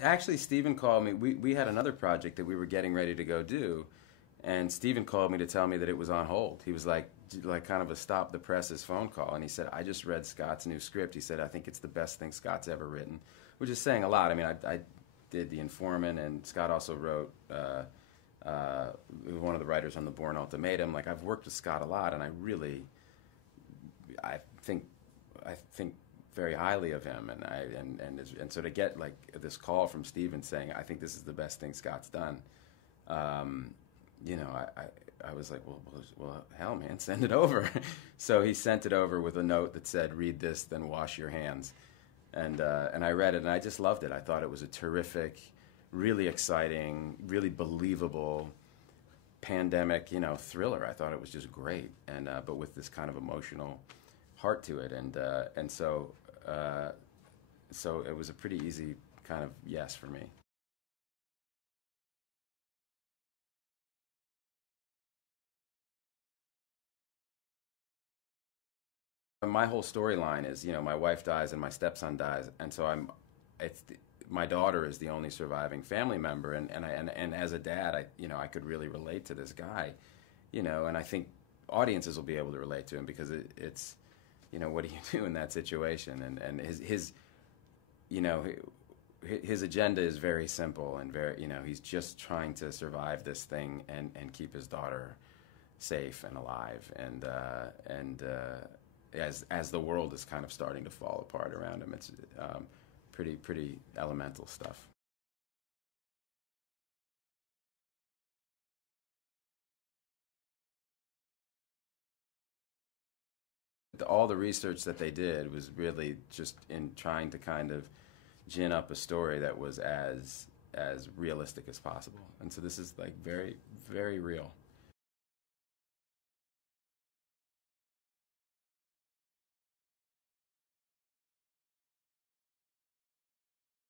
Actually, Steven called me. We had another project that we were getting ready to go do, and Steven called me to tell me that it was on hold. He was like kind of a stop the presses phone call, and he said, "I just read Scott's new script." He said, "I think it's the best thing Scott's ever written," which is saying a lot. I mean, I did The Informant, and Scott also wrote one of the writers on The Bourne Ultimatum. Like, I've worked with Scott a lot, and I think very highly of him, and so to get like this call from Steven saying, "I think this is the best thing Scott's done," you know, I was like, well, hell, man, send it over. So he sent it over with a note that said, "Read this, then wash your hands," and I read it, and I just loved it. I thought it was a terrific, really exciting, really believable pandemic, you know, thriller. I thought it was just great, and but with this kind of emotional heart to it, and so it was a pretty easy kind of yes for me. My whole storyline is, you know, my wife dies and my stepson dies, and so it's my daughter is the only surviving family member, and as a dad, you know, I could really relate to this guy, you know, and I think audiences will be able to relate to him because it's, you know, what do you do in that situation, and his you know, his agenda is very simple and very, you know, he's just trying to survive this thing and keep his daughter safe and alive, and as the world is kind of starting to fall apart around him, it's pretty elemental stuff. All the research that they did was really just in trying to kind of gin up a story that was as realistic as possible, and so this is like very real.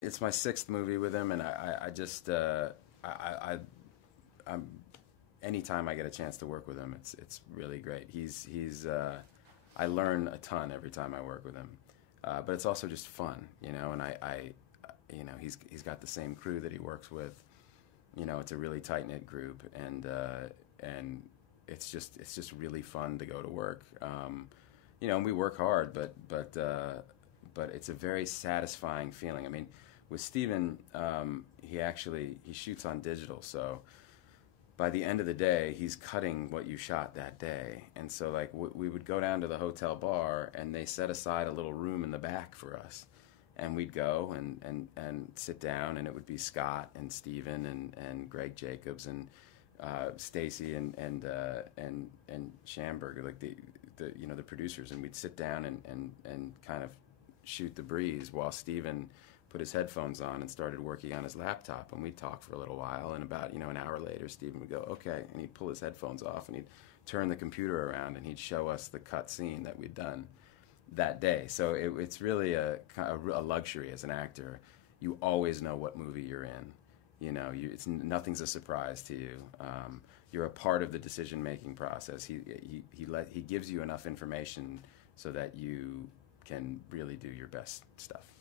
It's my sixth movie with him, and I just I'm anytime I get a chance to work with him, it's really great. He's I learn a ton every time I work with him, but it's also just fun, you know. And you know, he's got the same crew that he works with. You know, it's a really tight knit group, and it's just really fun to go to work. You know, and we work hard, but it's a very satisfying feeling. I mean, with Steven, he shoots on digital, so by the end of the day, he's cutting what you shot that day. And so, like, we would go down to the hotel bar, and they set aside a little room in the back for us. And we'd go and sit down, and it would be Scott and Steven and Greg Jacobs and Stacy and Schamberger, like the you know, the producers. And we'd sit down and kind of shoot the breeze while Steven put his headphones on and started working on his laptop, and we'd talk for a little while, and about, you know, an hour later, Steven would go, "Okay," and he'd pull his headphones off, and he'd turn the computer around, and he'd show us the cut scene that we'd done that day. So it's really a luxury as an actor. You always know what movie you're in. You know, nothing's a surprise to you. You're a part of the decision-making process. He gives you enough information so that you can really do your best stuff.